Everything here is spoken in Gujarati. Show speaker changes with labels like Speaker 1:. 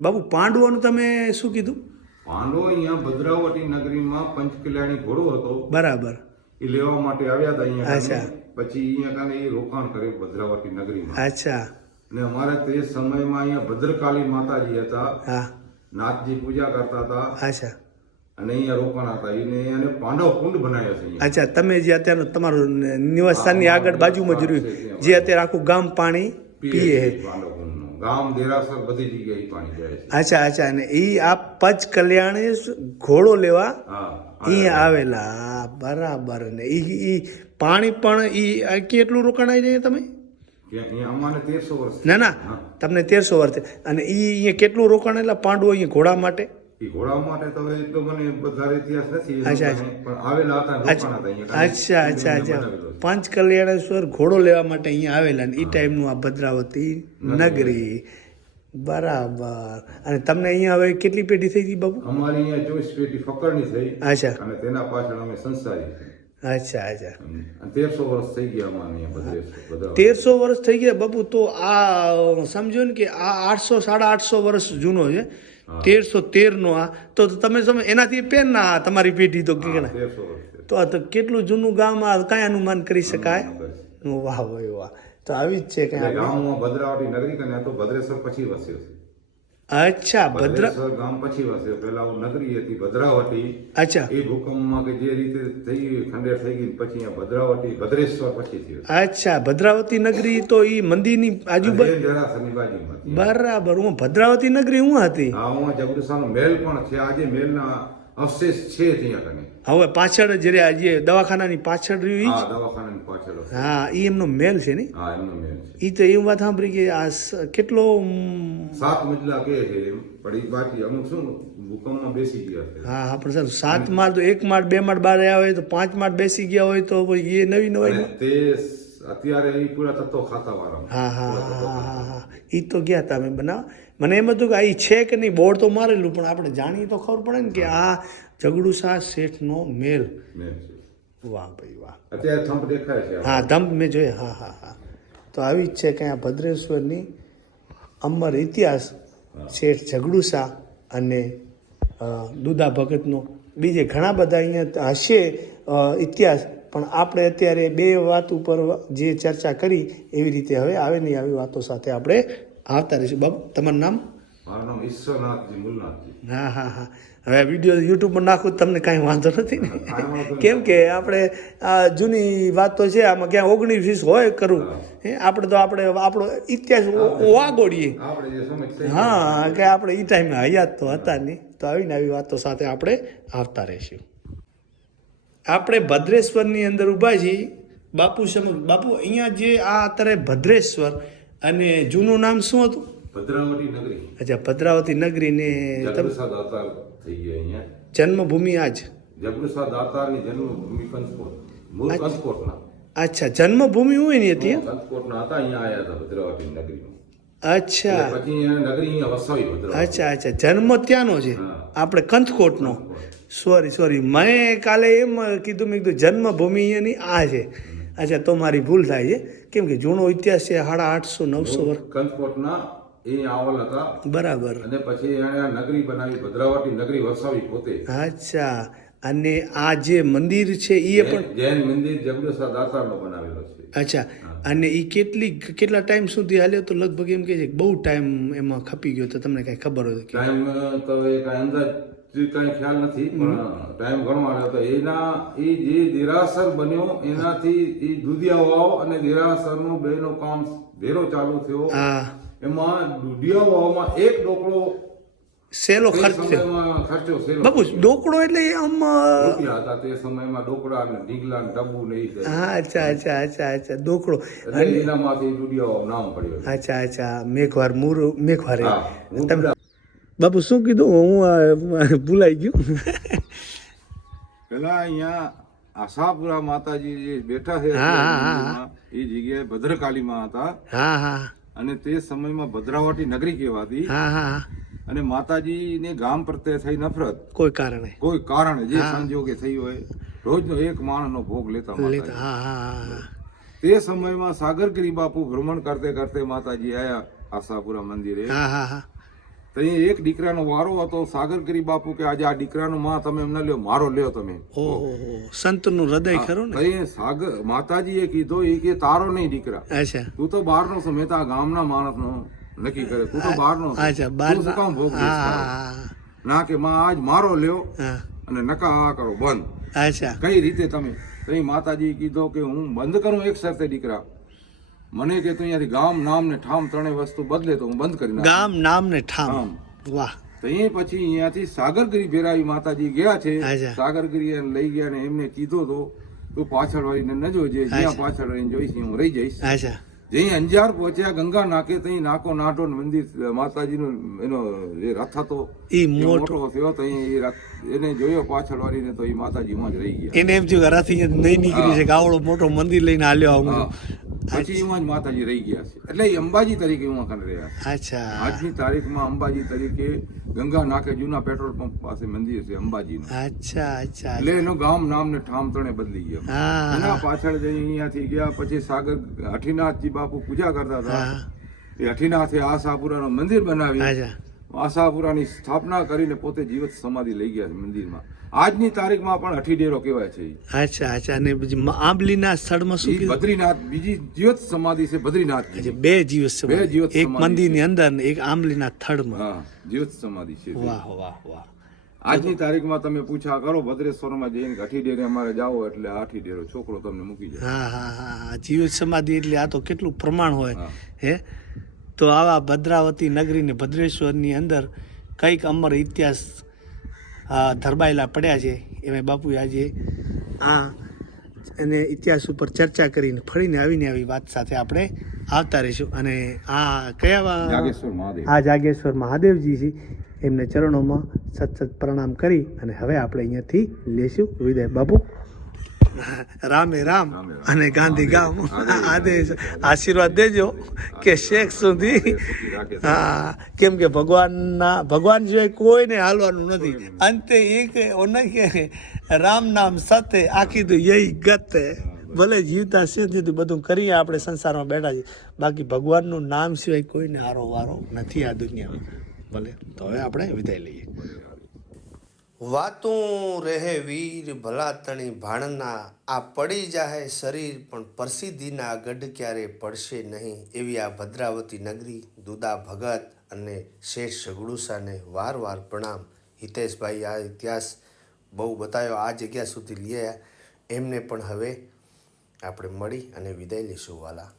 Speaker 1: બાબુ પાંડવોનું તમે શું કીધું?
Speaker 2: પાંડવો અહીંયા ભદ્રાવતી નગરીમાં પંચકલ્યાણી ઘોડો હતો.
Speaker 1: બરાબર.
Speaker 2: એ લેવા માટે આવ્યા હતા અહીંયા
Speaker 1: અચ્છા.
Speaker 2: પછી અહીંયા કાને એ રોકાણ કર્યું ભદ્રાવતી નગરીમાં.
Speaker 1: અચ્છા.
Speaker 2: અને અમારે તે સમયમાં અહીંયા ભદ્રકાલી માતાજી હતા.
Speaker 1: હા.
Speaker 2: નાથજી પૂજા કરતા હતા.
Speaker 1: અચ્છા.
Speaker 2: અને અહીંયા રોકાણ હતા. એને અને પાંડવ કુંડ બનાવ્યો છે
Speaker 1: અચ્છા તમે જે અત્યારે તમારું નિવાસસ્થાનની આગળ બાજુમાં જ રહ્યું. જે અત્યારે આખું ગામ પાણી પીએ
Speaker 2: પાંડવ. ગામ દેરાસર બધી જગ્યાએ પાણી જાય છે.
Speaker 1: અચ્છા અચ્છા અને એ આ પચ કલ્યાણે ઘોડો લેવા એ આવેલા. બરાબર ને. એ એ પાણી પણ એ કેટલું રોકાણ આવી જાય તમે? ના ના. તમને તેરસો વર્ષ અને એ અહીંયા કેટલું રોકાણ? એટલે પાંડવો અહીંયા ઘોડા માટે? અચ્છા, અચ્છા. અચ્છા. પાંચ કલ્યાણેશ્વર ઘોડો લેવા માટે અહીંયા આવેલા ને એ ટાઈમનું આ ભદ્રાવતી નગરી. બરાબર. અને તમને અહીંયા હવે કેટલી પેઢી થઈ ગઈ બાબુ
Speaker 2: અમારી અહીંયા ચોવીસ પેઢી ફકરની થઈ
Speaker 1: અચ્છા.
Speaker 2: અને તેના પાછળ અમે સંસારી
Speaker 1: અચ્છા અચ્છા.
Speaker 2: તેરસો વર્ષ થઈ ગયા
Speaker 1: તેરસો વર્ષ થઈ ગયા બાપુ તો આ સમજો ને કે આ આઠસો સાડા આઠસો વર્ષ જૂનો છે. તેરસો તેર નો આ. તો તમે સમજ એનાથી પેન ના તમારી પેઢી તો
Speaker 2: છે.
Speaker 1: તો આ તો કેટલું જૂનું ગામ આ કઈ અનુમાન કરી શકાય? વાહ વાહ તો આવી જ છે કઈ
Speaker 2: ગામમાં ભદ્રાવટી નગરી કને તો ભદ્રેશ્વર પછી વસ્યો છે.
Speaker 1: અચ્છા ભદ્ર
Speaker 2: ગામ પછી વસ્યો પેલા હું નગરી હતી ભદ્રાવતી
Speaker 1: અચ્છા.
Speaker 2: એ ભૂકંપમાં કે જે રીતે થઈ ખંડેર થઈ ગઈ પછી ભદ્રાવતી ભદ્રેશ્વર પછી થયું.
Speaker 1: અચ્છા ભદ્રાવતી નગરી તો ઈ મંદિરની આજુબાજુ
Speaker 2: જૈન દેરાસરની બાજુમાં
Speaker 1: બરાબર હું ભદ્રાવતી નગરી હું હતી?
Speaker 2: હા હું જગદુસાનો મહેલ પણ છે. આજે મહેલના અવશેષ છે ત્યાં કને.
Speaker 1: હવે પાછળ જ્યારે આજે દવાખાનાની પાછળ રહ્યું ઈ
Speaker 2: હા
Speaker 1: ઈ એમનો મેલ છે ને?
Speaker 2: હા એમનો મહેલ છે.
Speaker 1: ઈ તો એમ વાત સાંભળી કે આ કેટલો
Speaker 2: સાત મજલા કે છે એમ પણ એ બાકી અમુક શું ભૂકંપમાં બેસી ગયા છે.
Speaker 1: હા હા પણ સર સાત માળ તો એક માળ બે માળ બાર આવ્યા હોય તો પાંચ માળ બેસી ગયા હોય તો એ નવી નવાઈ
Speaker 2: તે અત્યારે એ પૂરા તત્વો ખાતા વાળા
Speaker 1: હા હા હા હા. ઈ તો ગયા હતા અમે બનાવ મને એમ હતું કે આ છે કે નહીં બોર્ડ તો મારેલું પણ આપણે જાણીએ તો ખબર પડે ને કે આ જગડુસા શેઠનો મેલ.
Speaker 2: મેલ છે.
Speaker 1: વાહ ભાઈ વાહ.
Speaker 2: અત્યારે થંભ દેખાય છે.
Speaker 1: હા થંભ મેં જોયા. હા હા હા. તો આવી જ છે કે આ ભદ્રેશ્વરની અમર ઇતિહાસ શેઠ ઝઘડુસા અને દુદા ભગતનો. બીજે ઘણા બધા અહીંયા હશે ઇતિહાસ. પણ આપણે અત્યારે બે વાત ઉપર જે ચર્ચા કરી એવી રીતે હવે આવે નહીં આવી વાતો સાથે આપણે આવતા રહીશું. બાબુ તમારું નામ?
Speaker 2: મારું નામ ઈશ્વરનાથજી મુલનાથજી.
Speaker 1: હા હા હા. હવે વીડિયો યુટ્યુબમાં નાખું તો તમને કાંઈ વાંધો નથી. ને કેમ કે આપણે આ જૂની વાત તો છે આમાં ક્યાં ઓગણીસ વીસ હોય કરવું હે. આપણે તો આપણે આપણો ઇતિહાસ વાગોડીએ હા કે આપણે એ ટાઈમે હયાત તો હતા નહીં. તો આવીને આવી વાતો સાથે આપણે આવતા રહીશું. આપણે ભદ્રેશ્વરની અંદર ઊભા છીએ. બાપુ સમક્ષ બાપુ અહીંયા જે આ અત્યારે ભદ્રેશ્વર અને જૂનું નામ શું હતું?
Speaker 2: ભદ્રાવતી નગરી.
Speaker 1: અચ્છા ભદ્રાવતી નગરી ને તમે
Speaker 2: દાતાર થઈ ગયા અહીંયા.
Speaker 1: જન્મભૂમિ આજ?
Speaker 2: જગદુસા દાતારની જન્મભૂમિ કંસકોટ મૂળ કંચકોટના
Speaker 1: અચ્છા જન્મભૂમિ હોય ને હતી
Speaker 2: કંચકોટના હતા અહીંયા આવ્યા હતા ભદ્રાવતી નગરીમાં.
Speaker 1: અચ્છા. અચ્છા અચ્છા. જન્મ ત્યાંનો છે?
Speaker 2: હા.
Speaker 1: આપણે કંથકોટનો. સોરી સોરી મેં કાલે એમ કીધું મેં કીધું જન્મભૂમિ એની આ છે. અચ્છા તો મારી ભૂલ થાય છે. કેમ કે જૂનો ઇતિહાસ છે સાડા આઠસો નવસો વર્ષ
Speaker 2: કંચકોટના એ આવલ હતા.
Speaker 1: બરાબર.
Speaker 2: અને પછી એણે આ નગરી બનાવી ભદ્રાવતી નગરી વસાવી પોતે.
Speaker 1: અચ્છા. અને આ જે મંદિર છે એ પણ
Speaker 2: જૈન મંદિર જગદુસા દાતારનો બનાવેલો છે.
Speaker 1: અચ્છા. અને એ કેટલી કેટલા ટાઈમ સુધી હાલ્યો તો લગભગ એમ કે છે બહુ ટાઈમ એમાં ખપી ગયો તો તમને કાંઈ ખબર હોય
Speaker 2: ટાઈમ તો એ કાંઈ અંદાજ કાંઈ ખ્યાલ નથી પણ ટાઈમ ઘણો આવ્યો હતો. એના એ જે દેરાસર બન્યો એનાથી એ દુધિયા વાવ અને દેરાસરનું બેનું કામ ધેરો ચાલુ થયો. એમાં દુધિયા વાવવામાં એક ડોકડો
Speaker 1: સહેલો
Speaker 2: તે
Speaker 1: ખર્ચ
Speaker 2: ખર્ચો સેલો
Speaker 1: બાબુ ડોકડો એટલે આમ
Speaker 2: રૂપિયા હતા તે સમયમાં ડોકડા ને ઢીંગલા ને ડબ્બુ ને એ
Speaker 1: હા અચ્છા અચ્છા અચ્છા અચ્છા ડોકડો
Speaker 2: એટલે એનામાંથી દુધિયા નામ પડ્યું
Speaker 1: અચ્છા અચ્છા મેઘવાર મૂર મેઘવારે. તમે બાપુ શું કીધું? હું ભૂલાઈ ગયું.
Speaker 2: પેલા અહીંયા આશાપુરા માતાજી જે બેઠા છે
Speaker 1: હા, હા, હા.
Speaker 2: મંદિરમાં, એ જગ્યાએ ભદ્રકાલીમાં હતા.
Speaker 1: હા હા.
Speaker 2: અને તે સમયમાં ભદ્રાવતી નગરી કહેવાતી. અને માતાજી માતાજીને ગામ પ્રત્યે થઈ નફરત.
Speaker 1: કોઈ કારણે.
Speaker 2: કોઈ કારણ જે સંજોગે થઈ હોય રોજનો એક માણસનો ભોગ લેતા તે સમયમાં સાગરગીરી બાપુ ભ્રમણ કરતે કરતે માતાજી આયા આશાપુરા મંદિરે.
Speaker 1: હા હા હા.
Speaker 2: તો એ એક દીકરાનો વારો હતો સાગર કરી બાપુ કે આજે આ દીકરાનો માં તમે એમને લ્યો મારો લ્યો તમે.
Speaker 1: સંત સંતનું હૃદય ખરું ને?
Speaker 2: સાગર માતાજીએ કીધો એ કે તારો નહીં દીકરા. તું તો બહારનો છો મેં તો આ ગામના માણસનો નક્કી કરે તું તો બહારનો તું શું કામ ભોગ ના કે માં આજ મારો લ્યો અને નકા આ કરો બંધ.
Speaker 1: અચ્છા.
Speaker 2: કઈ રીતે તમે? તો માતાજી કીધો કે હું બંધ કરું એક સાથે દીકરા. મને કે તું અહીંયાથી ગામ નામ ને ઠામ ત્રણેય વસ્તુ બદલે તો હું બંધ કરી નાખું
Speaker 1: ગામ નામ ને ઠામ. વાહ.
Speaker 2: તો એ પછી અહીંયાથી સાગરગીરી ભેરાવી માતાજી ગયા છે. સાગરગીરી લઈ ગયા ને એમને કીધો તો તું પાછળ વાળીને ન જોજે જ્યાં પાછળ વાળીને જોઈશ હું રહી જઈશ.
Speaker 1: અચ્છા
Speaker 2: જઈ અંજાર પહોંચ્યા ગંગા નાકે ત્યાં નાકો નાટો મંદિર મંદિર માતાજીનો એનો જે રથ હતો એ
Speaker 1: મોટો.
Speaker 2: થયો તો એ એને જોયો પાછળ વાળીને તો એ માતાજીમાં જ રહી ગયા.
Speaker 1: એને એમ થયું કે રાથી નહીં નીકળી છે ગાવડો મોટો મંદિર લઈને હાલ્યો આવું.
Speaker 2: પછી એમાં જ માતાજી રહી ગયા છે. એટલે એ અંબાજી તરીકે એમાં કન રહ્યા છે.
Speaker 1: અચ્છા.
Speaker 2: આજની તારીખમાં અંબાજી તરીકે ગંગા નાકે જૂના પેટ્રોલ પંપ પાસે મંદિર છે અંબાજીનું.
Speaker 1: અચ્છા અચ્છા
Speaker 2: એટલે એનું ગામ નામ ને ઠામ ત્રણે બદલી ગયા એના પાછળ જઈ અહીંયાથી ગયા પછી સાગર હઠીનાથજી બાપુ પૂજા કરતા હતા. એ હઠીનાથે આશાપુરાનું મંદિર
Speaker 1: બનાવ્યું.
Speaker 2: આશાપુરાની સ્થાપના કરીને પોતે જીવત સમાધિ લઈ ગયા છે મંદિરમાં. આજની તારીખમાં પણ ડેરો કહેવાય છે
Speaker 1: અચ્છા અચ્છા અને આંબલીના સ્થળમાં શું
Speaker 2: બદ્રીનાથ બીજી જીવત સમાધિ છે બદ્રીનાથ
Speaker 1: બે જીવત
Speaker 2: બે જીવત
Speaker 1: એક મંદિરની અંદર એક આંબલીના સ્થળમાં
Speaker 2: હા જીવત સમાધિ છે
Speaker 1: વાહ વાહ વાહ.
Speaker 2: આજની તારીખમાં તમે પૂછા કરો ભદ્રેશ્વરમાં જઈને અઠી ડેરે અમારે જાઓ એટલે આઠી ડેરો છોકરો તમને મૂકી જાય.
Speaker 1: હા હા હા હા જીવ સમાધિ એટલે આ તો કેટલું પ્રમાણ હોય
Speaker 2: હા.
Speaker 1: તો આવા ભદ્રાવતી નગરીને ભદ્રેશ્વરની અંદર કંઈક અમર ઇતિહાસ આ ધરબાયેલા પડ્યા છે. એમાં બાપુએ આજે આ અને ઇતિહાસ ઉપર ચર્ચા કરીને ફરીને આવીને આવી વાત સાથે આપણે આવતા રહીશું. અને આ કયા આ જાગેશ્વર મહાદેવજી છે એમને ચરણોમાં સત સત પ્રણામ કરી અને હવે આપણે અહીંયાથી લેશું વિદાય. બાપુ? રામે રામ. અને ગાંધી ગામ.
Speaker 2: આદેશ.
Speaker 1: આશીર્વાદ દેજો કે શેખ સુધી. હા કેમ કે ભગવાનના ભગવાન સિવાય કોઈને હાલવાનું નથી. અંતે એ કે ઓને કે રામ નામ સાથે આખી તો યહી ગત. ભલે જીવતા સુધી બધું કરીએ આપણે સંસારમાં બેઠા છીએ. બાકી ભગવાનનું નામ સિવાય કોઈને હારો વારો નથી આ દુનિયામાં. ભલે તો હવે આપણે વિદાય લઈએ.
Speaker 3: વાતું રહે વીર ભલા તણી ભાણના, આ પડી જાહે શરીર પણ પ્રસિદ્ધિના ગઢ ક્યારે પડશે નહીં એવી આ ભદ્રાવતી નગરી, દુદા ભગત અને શેઠ સગડુસાને વાર પ્રણામ. હિતેશભાઈ આ ઇતિહાસ બહુ બતાવ્યો આ જગ્યા સુધી લઈ એમને પણ હવે આપણે મળી અને વિદાય લઈશું, વાલા.